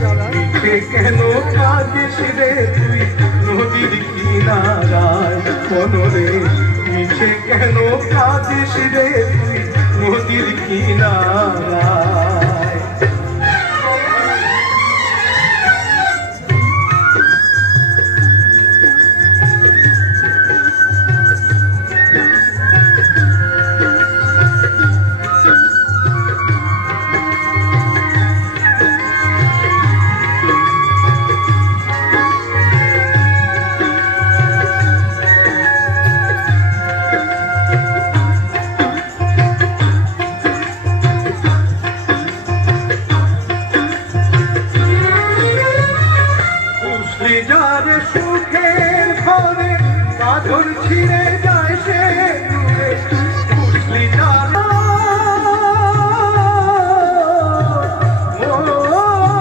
মিছে কেন কাঁদিস রে তুই নদীর কিনারায় মনরে, মিছে কেন কাঁদিস রে তুই নদীর কিনারায়। যারে সুখের ঘরে কাঁধর ছিঁড়ে